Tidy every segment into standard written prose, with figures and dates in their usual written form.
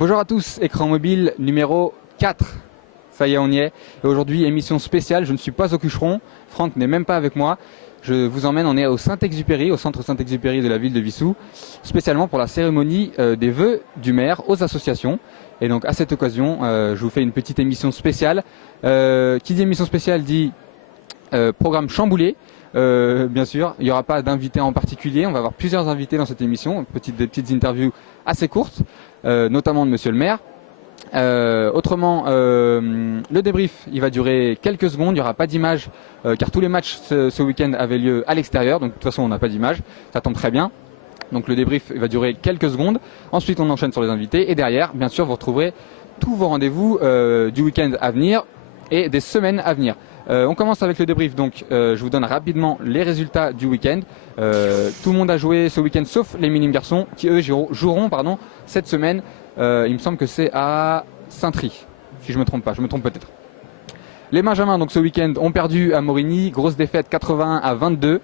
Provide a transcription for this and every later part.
Bonjour à tous, écran mobile numéro 4. Ça y est, on y est. Et aujourd'hui, émission spéciale, je ne suis pas au Cucheron, Franck n'est même pas avec moi. Je vous emmène, on est au Saint-Exupéry, au centre Saint-Exupéry de la ville de Wissous, spécialement pour la cérémonie des vœux du maire aux associations. Et donc à cette occasion, je vous fais une petite émission spéciale. Qui dit émission spéciale dit programme chamboulé. Bien sûr, il n'y aura pas d'invité en particulier, on va avoir plusieurs invités dans cette émission, des petites interviews assez courtes, notamment de monsieur le maire. Autrement, le débrief, il va durer quelques secondes, il n'y aura pas d'image, car tous les matchs ce week-end avaient lieu à l'extérieur, donc de toute façon on n'a pas d'image, ça tombe très bien. Donc le débrief il va durer quelques secondes, ensuite on enchaîne sur les invités, et derrière, bien sûr, vous retrouverez tous vos rendez-vous du week-end à venir et des semaines à venir. On commence avec le débrief, donc je vous donne rapidement les résultats du week-end. Tout le monde a joué ce week-end sauf les minimes garçons qui eux joueront cette semaine. Il me semble que c'est à Saint-Try, si je ne me trompe pas, je me trompe peut-être. Les Benjamins donc ce week-end ont perdu à Morigny, grosse défaite 81-22.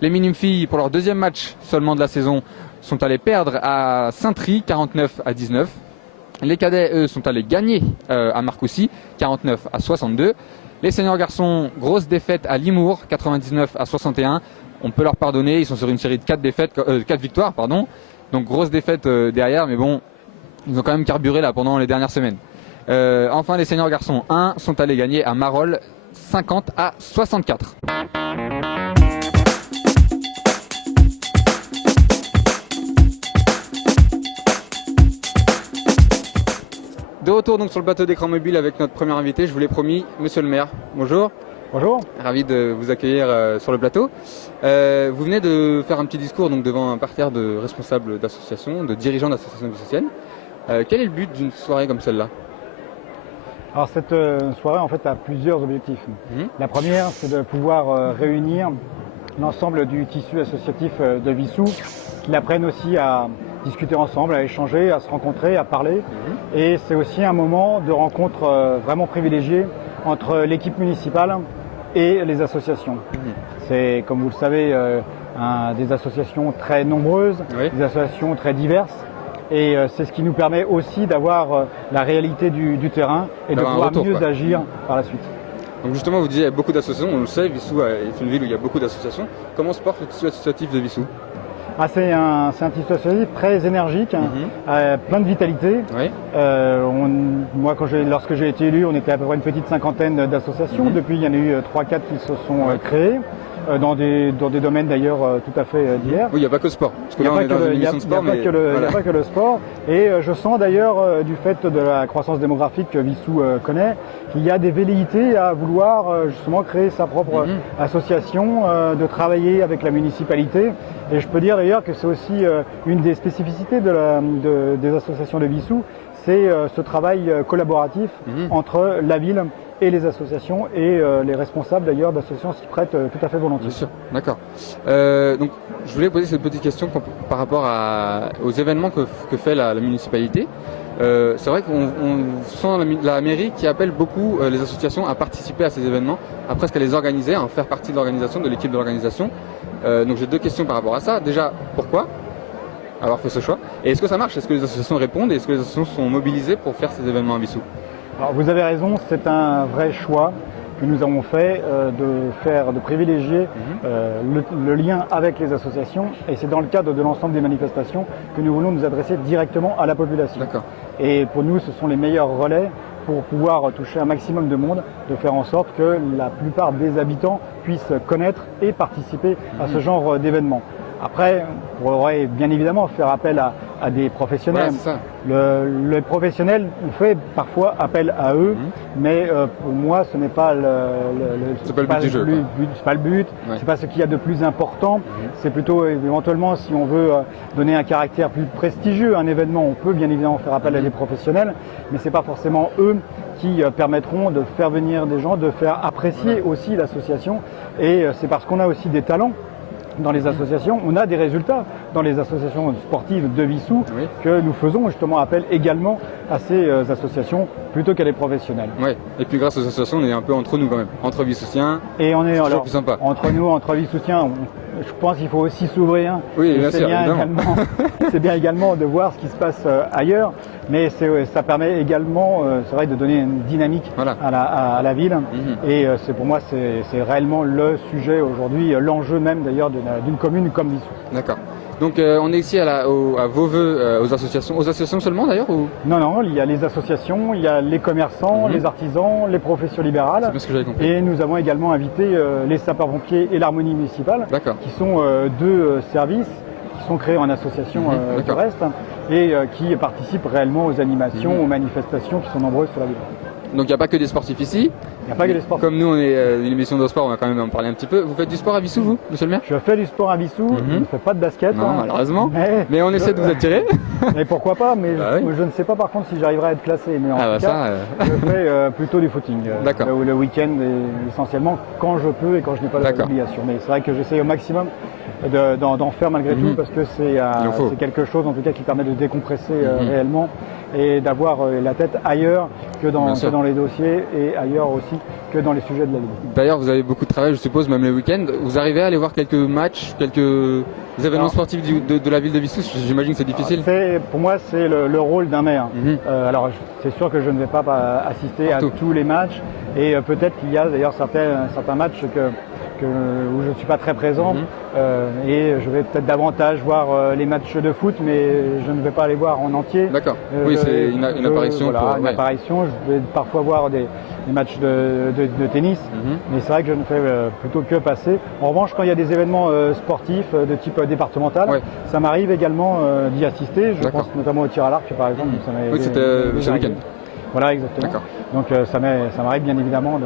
Les minimes filles pour leur deuxième match seulement de la saison sont allées perdre à Saint-Try 49-19. Les cadets eux sont allés gagner à Marcoussis 49-62. Les seniors garçons, grosse défaite à Limours, 99-61. On peut leur pardonner, ils sont sur une série de 4 victoires. Donc grosse défaite derrière, mais bon, ils ont quand même carburé là pendant les dernières semaines. Enfin, les seniors garçons 1 sont allés gagner à Marolles, 50-64. De retour donc sur le plateau d'écran mobile avec notre premier invité, je vous l'ai promis, monsieur le maire. Bonjour. Bonjour. Ravi de vous accueillir sur le plateau. Vous venez de faire un petit discours donc, devant un parterre de responsables d'associations, de dirigeants d'associations musiciennes. Quel est le but d'une soirée comme celle-là ? Alors cette soirée en fait a plusieurs objectifs. La première, c'est de pouvoir réunir l'ensemble du tissu associatif de Wissous, qu'ils apprennent aussi à discuter ensemble, à échanger, à se rencontrer, à parler. Et c'est aussi un moment de rencontre vraiment privilégié entre l'équipe municipale et les associations. C'est, comme vous le savez, des associations très nombreuses, des associations très diverses. Et c'est ce qui nous permet aussi d'avoir la réalité du terrain et de pouvoir mieux agir par la suite. Donc justement, vous disiez qu'il y a beaucoup d'associations, on le sait, Wissous est une ville où il y a beaucoup d'associations. Comment se porte le tissu associatif de Wissous ? C'est un tissu associatif très énergique, plein de vitalité. Moi, lorsque j'ai été élu, on était à peu près une petite cinquantaine d'associations. Depuis, il y en a eu 3-4 qui se sont créées. Dans des domaines d'ailleurs tout à fait divers. Oui, il n'y a pas que le sport. Parce que là, on est dans une émission de sport. Il n'y a pas que le sport. Et je sens d'ailleurs, du fait de la croissance démographique que Wissous connaît, qu'il y a des velléités à vouloir justement créer sa propre association, de travailler avec la municipalité. Et je peux dire d'ailleurs que c'est aussi une des spécificités des associations de Wissous, c'est ce travail collaboratif entre la ville et les associations et les responsables d'ailleurs d'associations s'y prêtent tout à fait volontiers. Bien sûr, d'accord. Donc je voulais poser cette petite question par rapport aux événements que fait la municipalité. C'est vrai qu'on sent la mairie qui appelle beaucoup les associations à participer à ces événements, à presque à les organiser, à en faire partie de l'organisation, de l'équipe de l'organisation. Donc j'ai deux questions par rapport à ça. Déjà, pourquoi avoir fait ce choix ? Et est-ce que ça marche ? Est-ce que les associations répondent ? Et est-ce que les associations sont mobilisées pour faire ces événements à Wissous ? Alors vous avez raison, c'est un vrai choix que nous avons fait de privilégier le lien avec les associations, et c'est dans le cadre de l'ensemble des manifestations que nous voulons nous adresser directement à la population. D'accord. Et pour nous, ce sont les meilleurs relais pour pouvoir toucher un maximum de monde, de faire en sorte que la plupart des habitants puissent connaître et participer à ce genre d'événements. Après, on pourrait bien évidemment faire appel à des professionnels. Ouais, c'est ça. Les professionnels, on fait parfois appel à eux, mais pour moi, ce n'est pas c'est pas le but, c'est pas ce qu'il y a de plus important. C'est plutôt éventuellement, si on veut donner un caractère plus prestigieux à un événement, on peut bien évidemment faire appel à des professionnels, mais c'est pas forcément eux qui permettront de faire venir des gens, de faire apprécier aussi l'association. Et c'est parce qu'on a aussi des talents dans les associations, on a des résultats dans les associations sportives de Wissous que nous faisons justement appel également à ces associations plutôt qu'à des professionnels. Oui, et puis grâce aux associations, on est un peu entre nous quand même, entre Wissousiens. Et on est plus sympa. entre nous, entre Wissousiens, je pense qu'il faut aussi s'ouvrir. Oui, bien sûr, c'est bien également de voir ce qui se passe ailleurs, mais ça permet également, c'est vrai, de donner une dynamique à la ville. Et pour moi, c'est réellement le sujet aujourd'hui, l'enjeu même d'ailleurs d'une commune comme Vissou. D'accord. Donc on est ici à vos voeux aux associations seulement d'ailleurs ou... Non, il y a les associations, il y a les commerçants, les artisans, les professions libérales. C'est bien ce que j'avais compris. Et nous avons également invité les sapeurs-pompiers et l'harmonie municipale, qui sont deux services qui sont créés en association du reste et qui participent réellement aux animations, aux manifestations qui sont nombreuses sur la ville. Donc il n'y a pas que des sportifs ici. Il n'y a pas que des sportifs. Comme nous, on est une émission de sport, on va quand même en parler un petit peu. Vous faites du sport à Vissou, vous, monsieur le maire? Je fais du sport à Vissou, je ne fais pas de basket. Non, malheureusement. Mais on essaie de vous attirer. Mais pourquoi pas, mais je ne sais pas par contre si j'arriverai à être classé. Mais en tout cas, je fais plutôt du footing. Le week-end essentiellement, quand je peux et quand je n'ai pas d'obligation. Mais c'est vrai que j'essaie au maximum d'en faire malgré tout parce que c'est quelque chose en tout cas qui permet de décompresser réellement et d'avoir la tête ailleurs que dans les dossiers et ailleurs aussi que dans les sujets de la ville. D'ailleurs, vous avez beaucoup de travail, je suppose, même les week-ends. Vous arrivez à aller voir quelques matchs, quelques événements sportifs de la ville de Vissou? J'imagine que c'est difficile. Pour moi, c'est le rôle d'un maire. Alors, c'est sûr que je ne vais pas assister à tous les matchs et peut-être qu'il y a d'ailleurs certains matchs où je ne suis pas très présent et je vais peut-être davantage voir les matchs de foot, mais je ne vais pas les voir en entier. D'accord. Oui, c'est une apparition. Voilà, une apparition. Je vais parfois voir des matchs de tennis, mais c'est vrai que je ne fais plutôt que passer. En revanche, quand il y a des événements sportifs de type départemental, ça m'arrive également d'y assister. Je pense notamment au tir à l'arc, par exemple. Oui, c'était ce week-end. Voilà, exactement. Donc ça m'arrive bien évidemment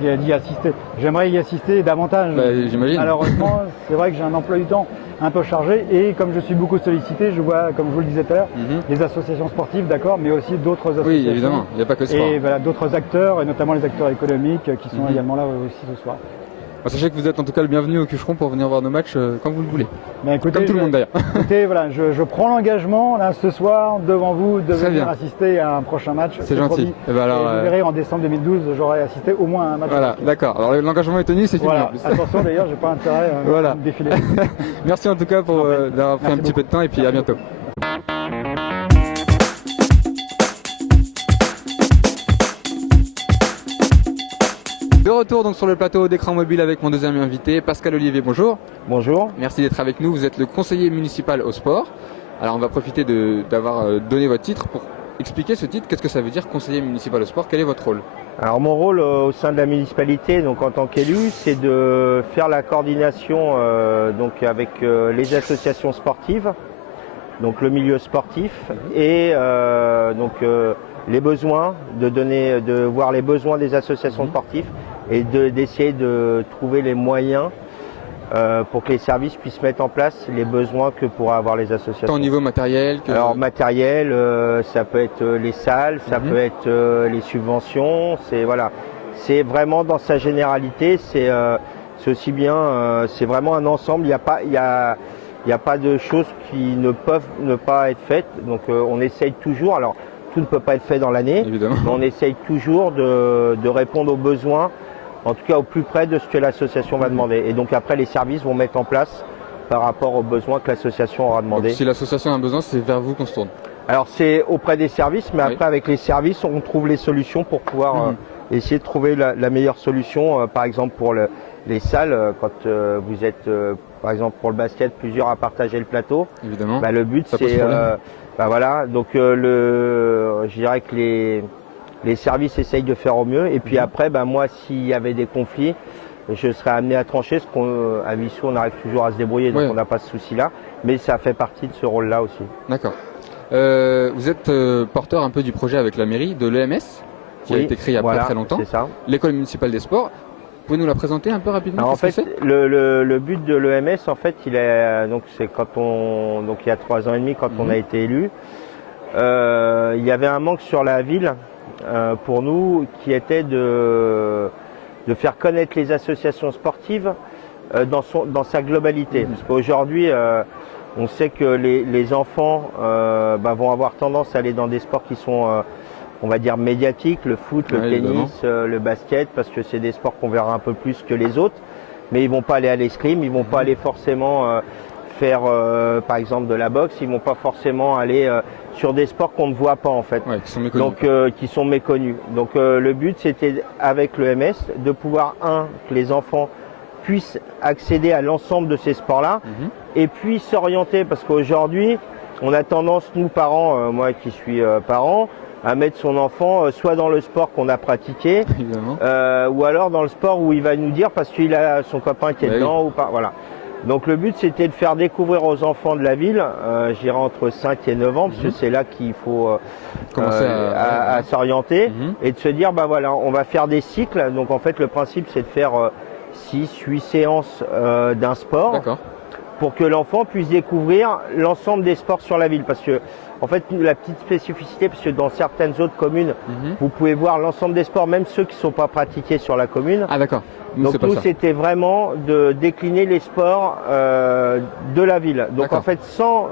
d'y assister. J'aimerais y assister davantage. J'imagine. Malheureusement, c'est vrai que j'ai un emploi du temps un peu chargé et comme je suis beaucoup sollicité, je vois, comme je vous le disais tout à l'heure, les associations sportives, d'accord, mais aussi d'autres associations. Oui, évidemment, il n'y a pas que sport. Et voilà, d'autres acteurs, et notamment les acteurs économiques qui sont également là aussi ce soir. Sachez que vous êtes en tout cas le bienvenu au Cucheron pour venir voir nos matchs quand vous le voulez. Écoutez, comme tout le monde d'ailleurs. Écoutez, voilà, je prends l'engagement là ce soir devant vous de venir assister à un prochain match. C'est gentil. Et vous verrez en décembre 2012, j'aurai assisté au moins à un match. Voilà, d'accord. Alors l'engagement est tenu, c'est fini. Voilà. Attention d'ailleurs, j'ai pas intérêt à me défiler. Merci en tout cas d'avoir pris un petit peu de temps et puis à bientôt. De retour donc sur le plateau d'écran mobile avec mon deuxième invité, Pascal Olivier, bonjour. Bonjour. Merci d'être avec nous, vous êtes le conseiller municipal au sport. Alors on va profiter d'avoir donné votre titre pour expliquer ce titre. Qu'est-ce que ça veut dire conseiller municipal au sport? Quel est votre rôle? Alors mon rôle au sein de la municipalité, donc en tant qu'élu, c'est de faire la coordination donc avec les associations sportives, donc le milieu sportif et les besoins, de voir les besoins des associations sportives et d'essayer de trouver les moyens pour que les services puissent mettre en place les besoins que pourraient avoir les associations. Tant au niveau matériel Alors matériel, ça peut être les salles, ça peut être les subventions, c'est vraiment dans sa généralité, c'est aussi bien, c'est vraiment un ensemble, il n'y a pas de choses qui ne peuvent ne pas être faites, donc on essaye toujours, alors tout ne peut pas être fait dans l'année, mais on essaye toujours de répondre aux besoins, en tout cas au plus près de ce que l'association va demander. Et donc après, les services vont mettre en place par rapport aux besoins que l'association aura demandé. Donc si l'association a un besoin, c'est vers vous qu'on se tourne? Alors c'est auprès des services, mais après avec les services, on trouve les solutions pour pouvoir essayer de trouver la meilleure solution. Par exemple pour les salles, quand vous êtes, par exemple pour le basket, plusieurs à partager le plateau, évidemment, le but c'est... voilà, donc je dirais que les services essayent de faire au mieux. Et puis après, moi, s'il y avait des conflits, je serais amené à trancher, parce qu'à Vissou, on arrive toujours à se débrouiller, donc on n'a pas ce souci-là. Mais ça fait partie de ce rôle-là aussi. D'accord. Vous êtes porteur un peu du projet avec la mairie de l'EMS, qui a été créé il y a pas très longtemps. C'est ça. L'école municipale des sports. Vous pouvez nous la présenter un peu rapidement? Alors, en fait, le but de l'EMS, en fait, c'est quand donc il y a 3 ans et demi, quand on a été élu, il y avait un manque sur la ville pour nous, qui était de faire connaître les associations sportives dans sa globalité. Parce qu'aujourd'hui, on sait que les enfants vont avoir tendance à aller dans des sports qui sont on va dire médiatiques, le foot, le tennis, le basket, parce que c'est des sports qu'on verra un peu plus que les autres. mais ils vont pas aller à l'escrime, ils vont pas aller forcément faire par exemple de la boxe, ils vont pas forcément aller sur des sports qu'on ne voit pas en fait, Ouais, qui sont méconnus. donc qui sont méconnus. Donc le but c'était avec le MS de pouvoir que les enfants puissent accéder à l'ensemble de ces sports-là et puis s'orienter, parce qu'aujourd'hui on a tendance, nous parents, moi qui suis parent, à mettre son enfant soit dans le sport qu'on a pratiqué, ou alors dans le sport où il va nous dire parce qu'il a son copain qui est dedans ou pas. Voilà. Donc le but c'était de faire découvrir aux enfants de la ville, j'irai entre 5 et 9 ans, parce que c'est là qu'il faut commencer à s'orienter, et de se dire bah voilà, on va faire des cycles. Donc en fait le principe c'est de faire 6-8 séances d'un sport pour que l'enfant puisse découvrir l'ensemble des sports sur la ville. Parce que en fait la petite spécificité, parce que dans certaines autres communes vous pouvez voir l'ensemble des sports, même ceux qui ne sont pas pratiqués sur la commune. Ah d'accord. Donc nous c'était vraiment de décliner les sports de la ville. Donc en fait sans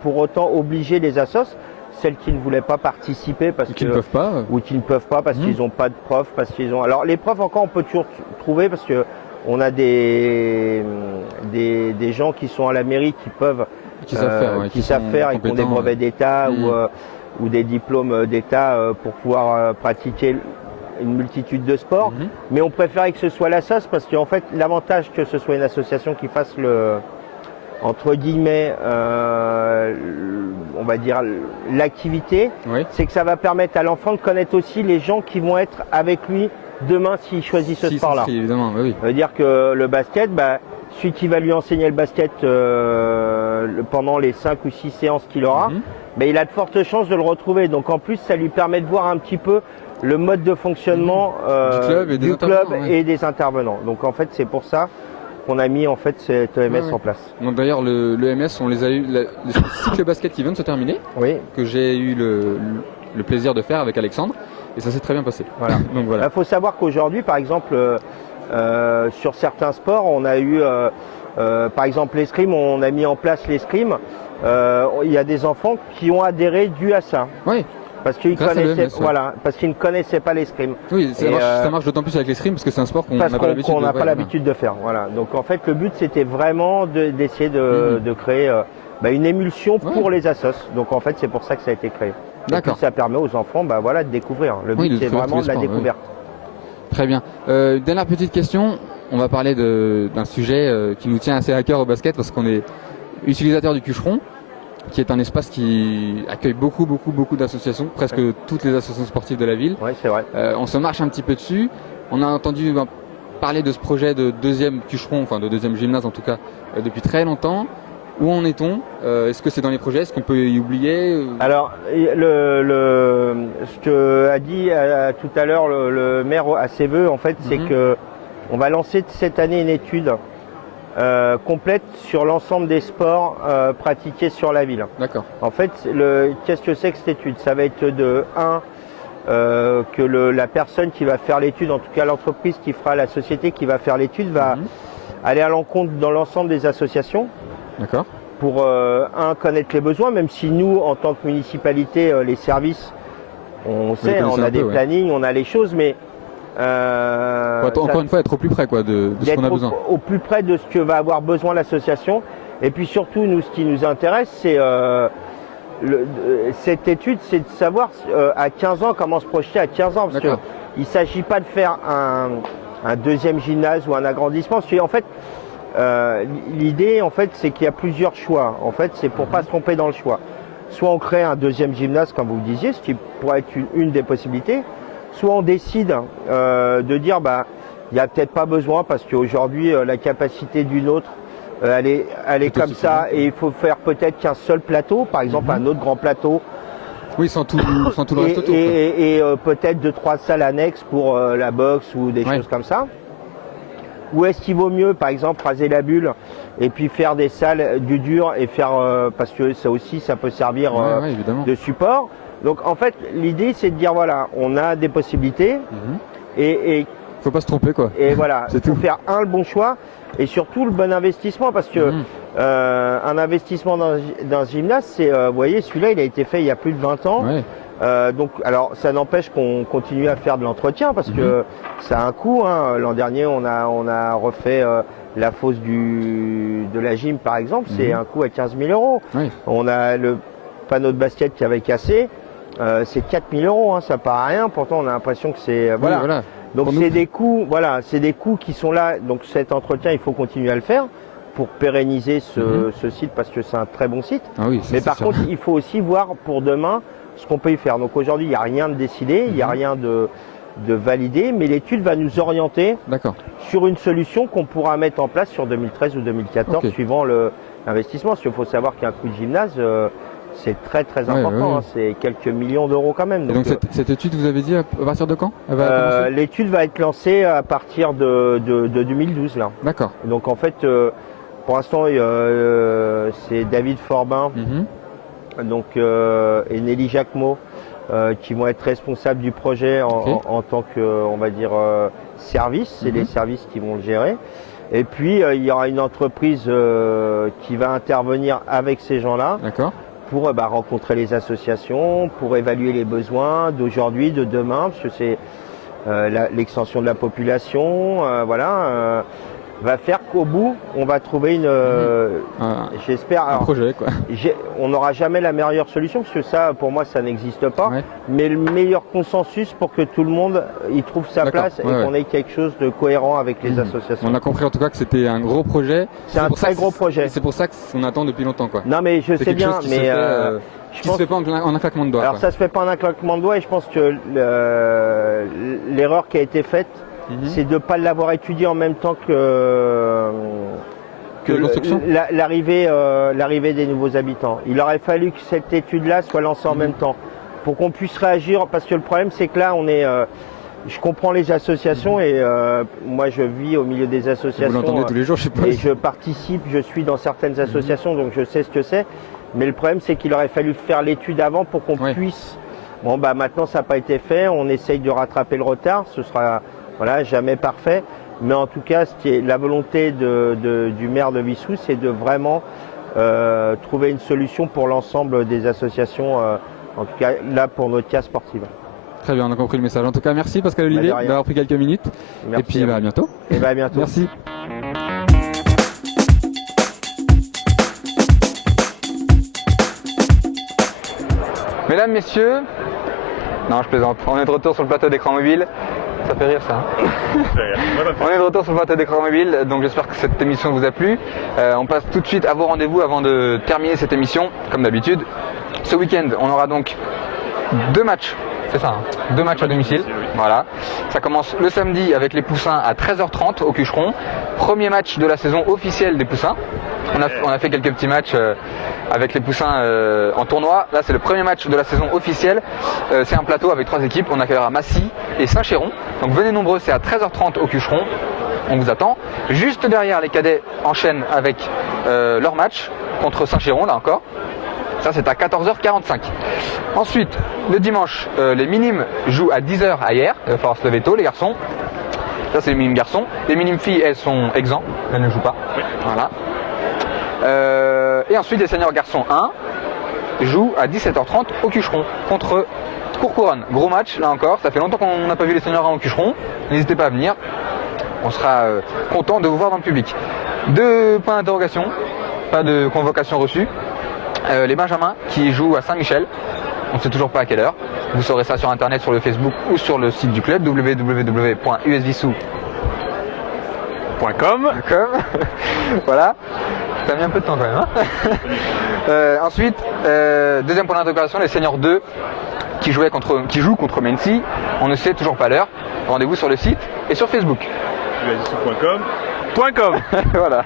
pour autant obliger les assos, celles qui ne voulaient pas participer parce qui ne peuvent pas, ou qui ne peuvent pas parce qu'ils n'ont pas de profs, parce qu'ils ont. Alors les profs encore on peut toujours trouver, parce que on a des gens qui sont à la mairie qui peuvent qui savent faire et qui ont des brevets d'État ou des diplômes d'État pour pouvoir pratiquer une multitude de sports, mais on préférait que ce soit l'assos, parce qu'en fait l'avantage que ce soit une association qui fasse entre guillemets on va dire l'activité, c'est que ça va permettre à l'enfant de connaître aussi les gens qui vont être avec lui demain s'il choisit ce sport-là. Évidemment, oui. Ça veut dire que le basket, celui qui va lui enseigner le basket pendant les 5 ou 6 séances qu'il aura, il a de fortes chances de le retrouver. Donc en plus ça lui permet de voir un petit peu le mode de fonctionnement du club et des intervenants. Donc en fait c'est pour ça qu'on a mis en fait cet EMS en place. Donc d'ailleurs le EMS, on les a eu, le cycle basket qui vient de se terminer, que j'ai eu le plaisir de faire avec Alexandre, et ça s'est très bien passé. Voilà. Donc voilà. Faut savoir qu'aujourd'hui par exemple sur certains sports on a eu par exemple l'escrime, on a mis en place l'escrime, il y a des enfants qui ont adhéré dû à ça. Oui. Parce qu'ils ne connaissaient pas l'escrime. Oui, ça marche d'autant plus avec l'escrime parce que c'est un sport qu'on n'a pas l'habitude de faire. Voilà. Donc en fait le but c'était vraiment d'essayer de créer une émulsion pour les assos. Donc en fait c'est pour ça que ça a été créé. D'accord. Ça permet aux enfants de découvrir. Le but c'est vraiment de la découverte. Très bien. Dernière petite question, on va parler d'un sujet qui nous tient assez à cœur au basket parce qu'on est utilisateur du Cucheron, qui est un espace qui accueille beaucoup d'associations, presque toutes les associations sportives de la ville. Oui, c'est vrai. On se marche un petit peu dessus. On a entendu parler de ce projet de deuxième Cucheron, enfin de deuxième gymnase en tout cas, depuis très longtemps. Où en est-on? Est-ce que c'est dans les projets? Est-ce qu'on peut y oublier? Alors, ce que a dit tout à l'heure le maire à ses vœux, en fait, c'est que on va lancer cette année une étude complète sur l'ensemble des sports pratiqués sur la ville. D'accord. En fait, qu'est-ce que c'est que cette étude? Ça va être que la personne qui va faire l'étude, en tout cas l'entreprise qui fera, la société qui va faire l'étude, va aller à l'encontre dans l'ensemble des associations. D'accord. Pour connaître les besoins, même si nous, en tant que municipalité, les services, on sait, on a des plannings, on a les choses, mais encore une fois, être au plus près de ce qu'on a besoin. Au plus près de ce que va avoir besoin l'association. Et puis surtout, nous, ce qui nous intéresse, c'est cette étude, c'est de savoir à 15 ans comment se projeter à 15 ans. Parce qu'il ne s'agit pas de faire un deuxième gymnase ou un agrandissement. Parce qu'en fait, l'idée, en fait, c'est qu'il y a plusieurs choix. En fait, c'est pour pas se tromper dans le choix. Soit on crée un deuxième gymnase, comme vous le disiez, ce qui pourrait être une des possibilités. Soit on décide de dire, il n'y a peut-être pas besoin parce qu'aujourd'hui, la capacité d'une autre, elle est comme ça, et il faut faire peut-être qu'un seul plateau, par exemple un autre grand plateau. Oui, sans tout le reste autour. Et peut-être 2-3 salles annexes pour la boxe ou des choses comme ça. Ou est-ce qu'il vaut mieux, par exemple, raser la bulle et puis faire des salles du dur et faire parce que ça aussi, ça peut servir de support. Donc en fait, l'idée, c'est de dire voilà, on a des possibilités et faut pas se tromper quoi. Et voilà, il faut faire le bon choix et surtout le bon investissement, parce que un investissement dans ce gymnase, c'est, vous voyez, celui-là, il a été fait il y a plus de 20 ans. Donc, alors, ça n'empêche qu'on continue à faire de l'entretien parce que ça a un coût. Hein. L'an dernier, on a refait la fosse de la gym, par exemple. C'est un coût à 15 000 €. Oui. On a le panneau de basket qui avait cassé. C'est 4 000 €. Hein. Ça paraît rien. Pourtant, on a l'impression que c'est voilà. Oui, voilà. Donc, c'est des coûts. Voilà, c'est des coûts qui sont là. Donc, cet entretien, il faut continuer à le faire pour pérenniser ce site parce que c'est un très bon site. Ah oui, mais par contre, il faut aussi voir pour demain ce qu'on peut y faire. Donc aujourd'hui, il n'y a rien de décidé, il n'y a rien de validé, mais l'étude va nous orienter sur une solution qu'on pourra mettre en place sur 2013 ou 2014 suivant l'investissement. Parce qu'il faut savoir qu'un coût de gymnase, c'est très très important, hein, c'est quelques millions d'euros quand même. Donc cette étude, vous avez dit à partir de quand l'étude va être lancée à partir de 2012 là. D'accord. Donc en fait, pour l'instant, c'est David Forbin donc, et Nelly Jacquemot qui vont être responsables du projet en tant que, on va dire, service. C'est les services qui vont le gérer. Et puis, il y aura une entreprise qui va intervenir avec ces gens-là pour rencontrer les associations, pour évaluer les besoins d'aujourd'hui, de demain, parce que c'est l'extension de la population, voilà. Va faire qu'au bout, on va trouver j'espère. Un projet, quoi. On n'aura jamais la meilleure solution, parce que ça, pour moi, ça n'existe pas. Mais le meilleur consensus pour que tout le monde y trouve sa place et qu'on ait quelque chose de cohérent avec les associations. On a compris en tout cas que c'était un gros projet. C'est un très gros projet. C'est pour ça qu'on attend depuis longtemps, quoi. Non, mais je sais bien, mais qui se fait pas en un claquement de doigts. Alors ça se fait pas en un claquement de doigts, et je pense que l'erreur qui a été faite, c'est de ne pas l'avoir étudié en même temps que l'arrivée des nouveaux habitants. Il aurait fallu que cette étude-là soit lancée en même temps pour qu'on puisse réagir, parce que le problème c'est que là je comprends les associations et moi je vis au milieu des associations. Vous l'entendez tous les jours, je sais pas. Et je participe, je suis dans certaines associations, donc je sais ce que c'est. Mais le problème c'est qu'il aurait fallu faire l'étude avant pour qu'on puisse. Bon maintenant ça n'a pas été fait, on essaye de rattraper le retard, ce sera jamais parfait, mais en tout cas, la volonté du maire de Wissous, c'est de vraiment trouver une solution pour l'ensemble des associations, en tout cas là pour notre cas sportive. Très bien, on a compris le message. En tout cas, merci Pascal Olivier d'avoir pris quelques minutes. Merci et puis à bientôt. Et à bientôt. Merci. Mesdames, messieurs, non je plaisante, on est de retour sur le plateau d'écran mobile. Ça fait rire ça. On est de retour sur le plateau d'écran mobile, donc j'espère que cette émission vous a plu. On passe tout de suite à vos rendez-vous avant de terminer cette émission, comme d'habitude. Ce week-end, on aura donc 2 matchs, c'est ça, 2 matchs à domicile. Voilà. Ça commence le samedi avec les Poussins à 13h30 au Cucheron. Premier match de la saison officielle des Poussins. On a fait quelques petits matchs avec les Poussins en tournoi. Là, c'est le premier match de la saison officielle. C'est un plateau avec 3 équipes. On accueillera Massy et Saint-Chéron. Donc venez nombreux, c'est à 13h30 au Cucheron. On vous attend. Juste derrière, les cadets enchaînent avec leur match contre Saint-Chéron, là encore. Ça, c'est à 14h45. Ensuite, le dimanche, les minimes jouent à 10h à hier. Il va falloir se lever tôt, les garçons. Ça, c'est les minimes garçons. Les minimes filles, elles sont exempts. Elles ne jouent pas. Voilà. Et ensuite, les seniors garçons 1 jouent à 17h30 au Cucheron contre Courcouronne. Gros match, là encore. Ça fait longtemps qu'on n'a pas vu les seniors 1 au Cucheron. N'hésitez pas à venir. On sera content de vous voir dans le public. 2 points d'interrogation. Pas de convocation reçue. Les Benjamins qui jouent à Saint-Michel. On ne sait toujours pas à quelle heure. Vous saurez ça sur internet, sur le Facebook ou sur le site du club www.usvissou.com. Voilà. Ça a mis un peu de temps quand même. Ensuite, deuxième point d'interrogation, les seniors 2 qui jouent contre Mency. On ne sait toujours pas l'heure. Rendez-vous sur le site et sur Facebook. usvissou.com. Voilà.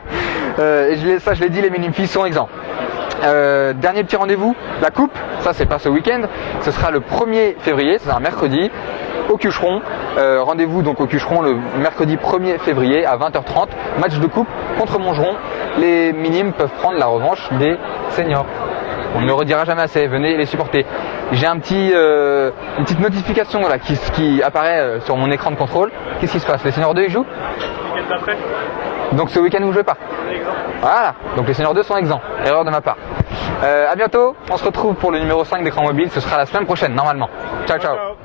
Et je l'ai dit, les minimes filles sont exempts. Dernier petit rendez-vous, la coupe, ça c'est pas ce week-end, ce sera le 1er février, c'est un mercredi, au Cucheron. Rendez-vous donc au Cucheron le mercredi 1er février à 20h30, match de coupe contre Montgeron. Les minimes peuvent prendre la revanche des seniors. On ne le redira jamais assez, venez les supporter. J'ai une petite notification là, qui apparaît sur mon écran de contrôle. Qu'est-ce qui se passe? Les seniors 2 ils jouent? Le week-end d'après. Donc ce week-end vous ne jouez pas? Voilà, donc les seniors 2 sont exempts, erreur de ma part. À bientôt, on se retrouve pour le numéro 5 d'écran mobile, ce sera la semaine prochaine normalement. Ciao ciao.